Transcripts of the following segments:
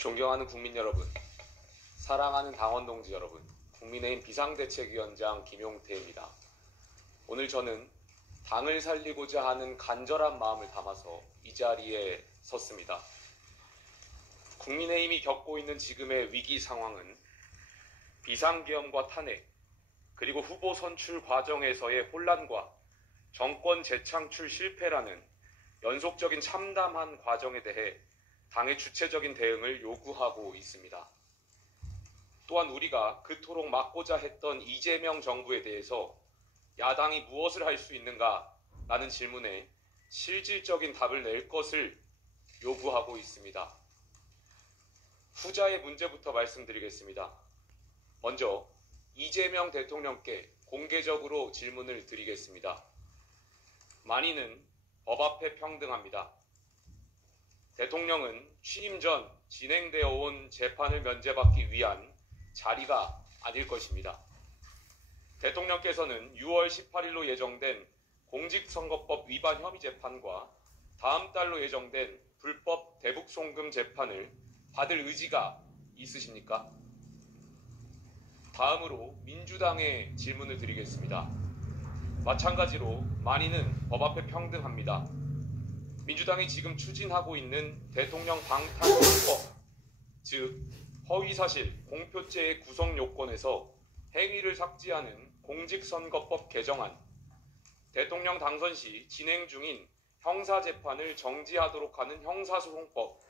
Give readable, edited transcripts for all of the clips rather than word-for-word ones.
존경하는 국민 여러분, 사랑하는 당원 동지 여러분, 국민의힘 비상대책위원장 김용태입니다. 오늘 저는 당을 살리고자 하는 간절한 마음을 담아서 이 자리에 섰습니다. 국민의힘이 겪고 있는 지금의 위기 상황은 비상계엄과 탄핵, 그리고 후보 선출 과정에서의 혼란과 정권 재창출 실패라는 연속적인 참담한 과정에 대해 당의 주체적인 대응을 요구하고 있습니다. 또한 우리가 그토록 막고자 했던 이재명 정부에 대해서 야당이 무엇을 할 수 있는가? 라는 질문에 실질적인 답을 낼 것을 요구하고 있습니다. 후자의 문제부터 말씀드리겠습니다. 먼저 이재명 대통령께 공개적으로 질문을 드리겠습니다. 만인은 법 앞에 평등합니다. 대통령은 취임 전 진행되어 온 재판을 면제받기 위한 자리가 아닐 것입니다. 대통령께서는 6월 18일로 예정된 공직선거법 위반 혐의 재판과 다음 달로 예정된 불법 대북송금 재판을 받을 의지가 있으십니까? 다음으로 민주당에 질문을 드리겠습니다. 마찬가지로 만인은 법 앞에 평등합니다. 민주당이 지금 추진하고 있는 대통령 방탄법, 즉 허위사실, 공표죄의 구성 요건에서 행위를 삭제하는 공직선거법 개정안, 대통령 당선 시 진행 중인 형사재판을 정지하도록 하는 형사소송법,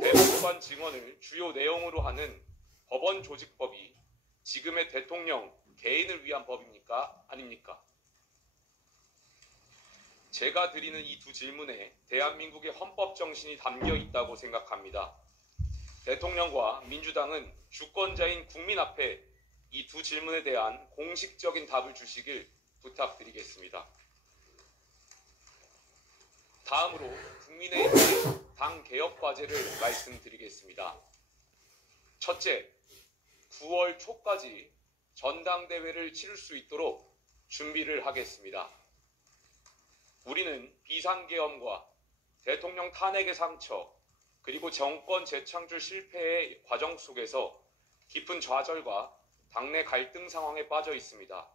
대법관 증언을 주요 내용으로 하는 법원조직법이 지금의 대통령 개인을 위한 법입니까? 아닙니까? 제가 드리는 이 두 질문에 대한민국의 헌법 정신이 담겨 있다고 생각합니다. 대통령과 민주당은 주권자인 국민 앞에 이 두 질문에 대한 공식적인 답을 주시길 부탁드리겠습니다. 다음으로 국민의힘의 당 개혁 과제를 말씀드리겠습니다. 첫째, 9월 초까지 전당대회를 치를 수 있도록 준비를 하겠습니다. 우리는 비상계엄과 대통령 탄핵의 상처, 그리고 정권 재창출 실패의 과정 속에서 깊은 좌절과 당내 갈등 상황에 빠져 있습니다.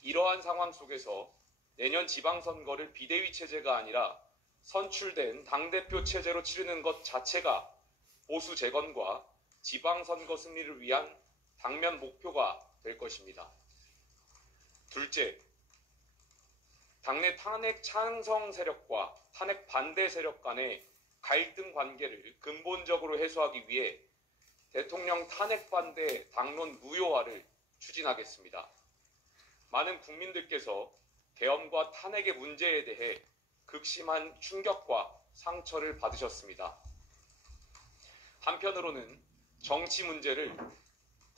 이러한 상황 속에서 내년 지방선거를 비대위 체제가 아니라 선출된 당대표 체제로 치르는 것 자체가 보수 재건과 지방선거 승리를 위한 당면 목표가 될 것입니다. 둘째, 당내 탄핵 찬성 세력과 탄핵 반대 세력 간의 갈등 관계를 근본적으로 해소하기 위해 대통령 탄핵 반대 당론 무효화를 추진하겠습니다. 많은 국민들께서 계엄과 탄핵의 문제에 대해 극심한 충격과 상처를 받으셨습니다. 한편으로는 정치 문제를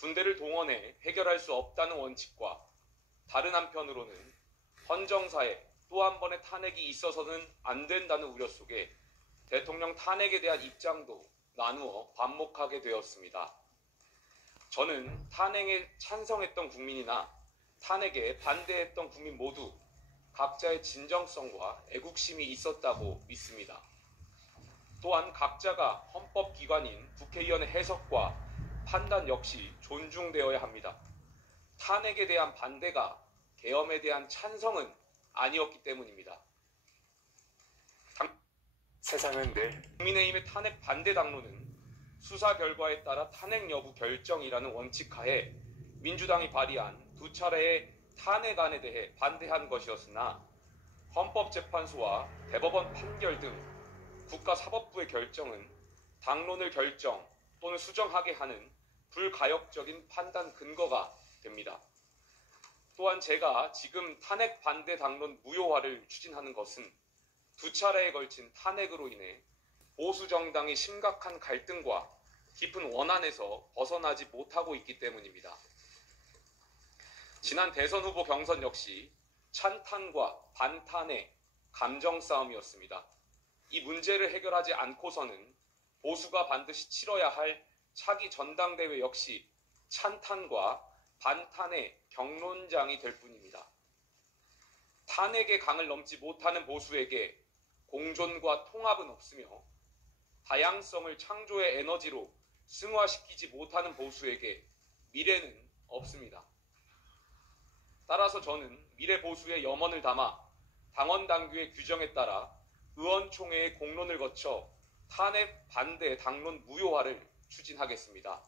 군대를 동원해 해결할 수 없다는 원칙과 다른 한편으로는 헌정사에 또 한 번의 탄핵이 있어서는 안 된다는 우려 속에 대통령 탄핵에 대한 입장도 나누어 반목하게 되었습니다. 저는 탄핵에 찬성했던 국민이나 탄핵에 반대했던 국민 모두 각자의 진정성과 애국심이 있었다고 믿습니다. 또한 각자가 헌법기관인 국회의원의 해석과 판단 역시 존중되어야 합니다. 탄핵에 대한 반대가 계엄에 대한 찬성은 아니었기 때문입니다. 세상은 늘 국민의힘의 탄핵 반대 당론은 수사 결과에 따라 탄핵 여부 결정이라는 원칙하에 민주당이 발의한 두 차례의 탄핵안에 대해 반대한 것이었으나 헌법재판소와 대법원 판결 등 국가사법부의 결정은 당론을 결정 또는 수정하게 하는 불가역적인 판단 근거가 됩니다. 또한 제가 지금 탄핵 반대 당론 무효화를 추진하는 것은 두 차례에 걸친 탄핵으로 인해 보수 정당의 심각한 갈등과 깊은 원한에서 벗어나지 못하고 있기 때문입니다. 지난 대선 후보 경선 역시 찬탄과 반탄의 감정 싸움이었습니다. 이 문제를 해결하지 않고서는 보수가 반드시 치러야 할 차기 전당대회 역시 찬탄과 반탄의 경론장이 될 뿐입니다. 탄핵의 강을 넘지 못하는 보수에게 공존과 통합은 없으며 다양성을 창조의 에너지로 승화시키지 못하는 보수에게 미래는 없습니다. 따라서 저는 미래 보수의 염원을 담아 당원 당규의 규정에 따라 의원총회의 공론을 거쳐 탄핵 반대 당론 무효화를 추진하겠습니다.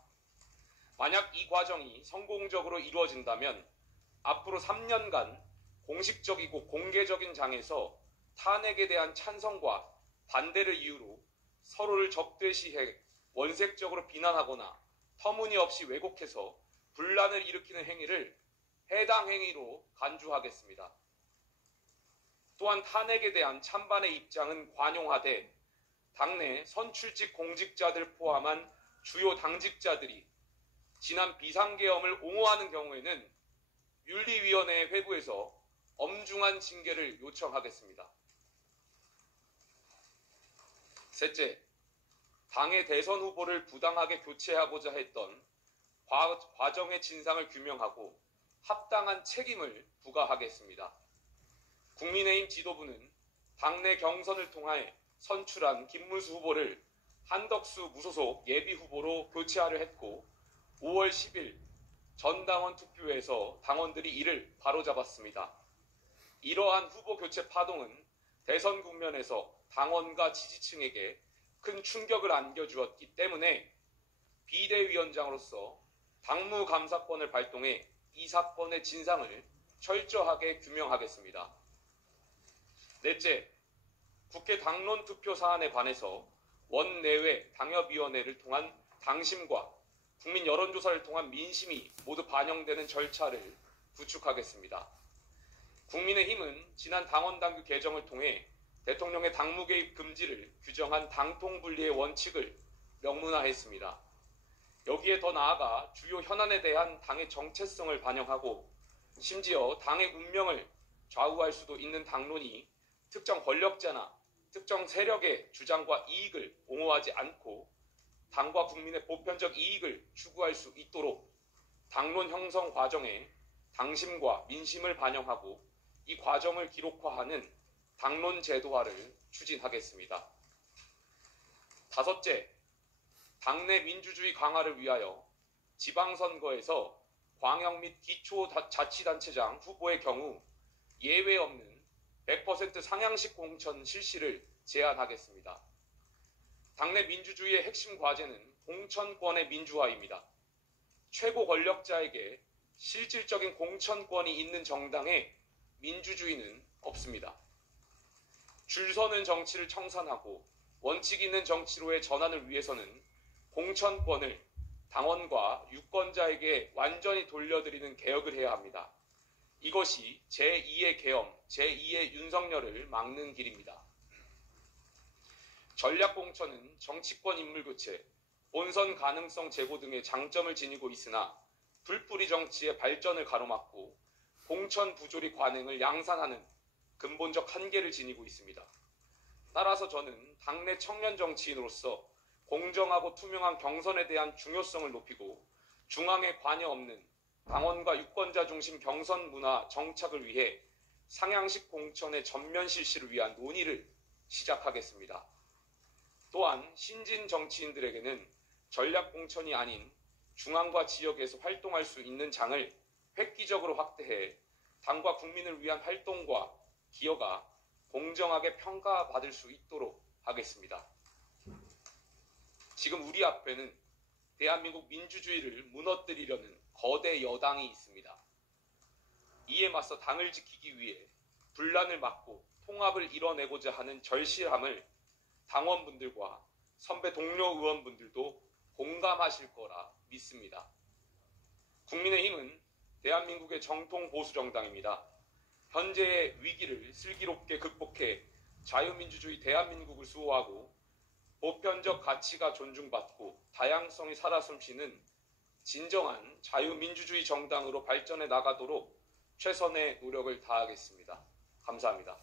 만약 이 과정이 성공적으로 이루어진다면 앞으로 3년간 공식적이고 공개적인 장에서 탄핵에 대한 찬성과 반대를 이유로 서로를 적대시해 원색적으로 비난하거나 터무니없이 왜곡해서 분란을 일으키는 행위를 해당 행위로 간주하겠습니다. 또한 탄핵에 대한 찬반의 입장은 관용하되 당내 선출직 공직자들 포함한 주요 당직자들이 지난 비상계엄을 옹호하는 경우에는 윤리위원회 회부에서 엄중한 징계를 요청하겠습니다. 셋째, 당의 대선 후보를 부당하게 교체하고자 했던 과정의 진상을 규명하고 합당한 책임을 부과하겠습니다. 국민의힘 지도부는 당내 경선을 통해 선출한 김문수 후보를 한덕수 무소속 예비후보로 교체하려 했고 5월 10일 전당원 투표에서 당원들이 이를 바로잡았습니다. 이러한 후보 교체 파동은 대선 국면에서 당원과 지지층에게 큰 충격을 안겨주었기 때문에 비대위원장으로서 당무감사권을 발동해 이 사건의 진상을 철저하게 규명하겠습니다. 넷째, 국회 당론 투표 사안에 관해서 원내외 당협위원회를 통한 당심과 국민 여론조사를 통한 민심이 모두 반영되는 절차를 구축하겠습니다. 국민의힘은 지난 당원당규 개정을 통해 대통령의 당무 개입 금지를 규정한 당통분리의 원칙을 명문화했습니다. 여기에 더 나아가 주요 현안에 대한 당의 정체성을 반영하고 심지어 당의 운명을 좌우할 수도 있는 당론이 특정 권력자나 특정 세력의 주장과 이익을 옹호하지 않고 당과 국민의 보편적 이익을 추구할 수 있도록 당론 형성 과정에 당심과 민심을 반영하고 이 과정을 기록화하는 당론 제도화를 추진하겠습니다. 다섯째, 당내 민주주의 강화를 위하여 지방선거에서 광역 및 기초자치단체장 후보의 경우 예외 없는 100% 상향식 공천 실시를 제안하겠습니다. 당내 민주주의의 핵심 과제는 공천권의 민주화입니다. 최고 권력자에게 실질적인 공천권이 있는 정당에 민주주의는 없습니다. 줄 서는 정치를 청산하고 원칙 있는 정치로의 전환을 위해서는 공천권을 당원과 유권자에게 완전히 돌려드리는 개혁을 해야 합니다. 이것이 제2의 계엄, 제2의 윤석열을 막는 길입니다. 전략공천은 정치권 인물교체, 본선 가능성 제고 등의 장점을 지니고 있으나 불뿌리 정치의 발전을 가로막고 공천 부조리 관행을 양산하는 근본적 한계를 지니고 있습니다. 따라서 저는 당내 청년 정치인으로서 공정하고 투명한 경선에 대한 중요성을 높이고 중앙에 관여 없는 당원과 유권자 중심 경선 문화 정착을 위해 상향식 공천의 전면 실시를 위한 논의를 시작하겠습니다. 또한 신진 정치인들에게는 전략 공천이 아닌 중앙과 지역에서 활동할 수 있는 장을 획기적으로 확대해 당과 국민을 위한 활동과 기여가 공정하게 평가받을 수 있도록 하겠습니다. 지금 우리 앞에는 대한민국 민주주의를 무너뜨리려는 거대 여당이 있습니다. 이에 맞서 당을 지키기 위해 분란을 막고 통합을 이뤄내고자 하는 절실함을 당원분들과 선배 동료 의원분들도 공감하실 거라 믿습니다. 국민의힘은 대한민국의 정통 보수 정당입니다. 현재의 위기를 슬기롭게 극복해 자유민주주의 대한민국을 수호하고 보편적 가치가 존중받고 다양성이 살아 숨쉬는 진정한 자유민주주의 정당으로 발전해 나가도록 최선의 노력을 다하겠습니다. 감사합니다.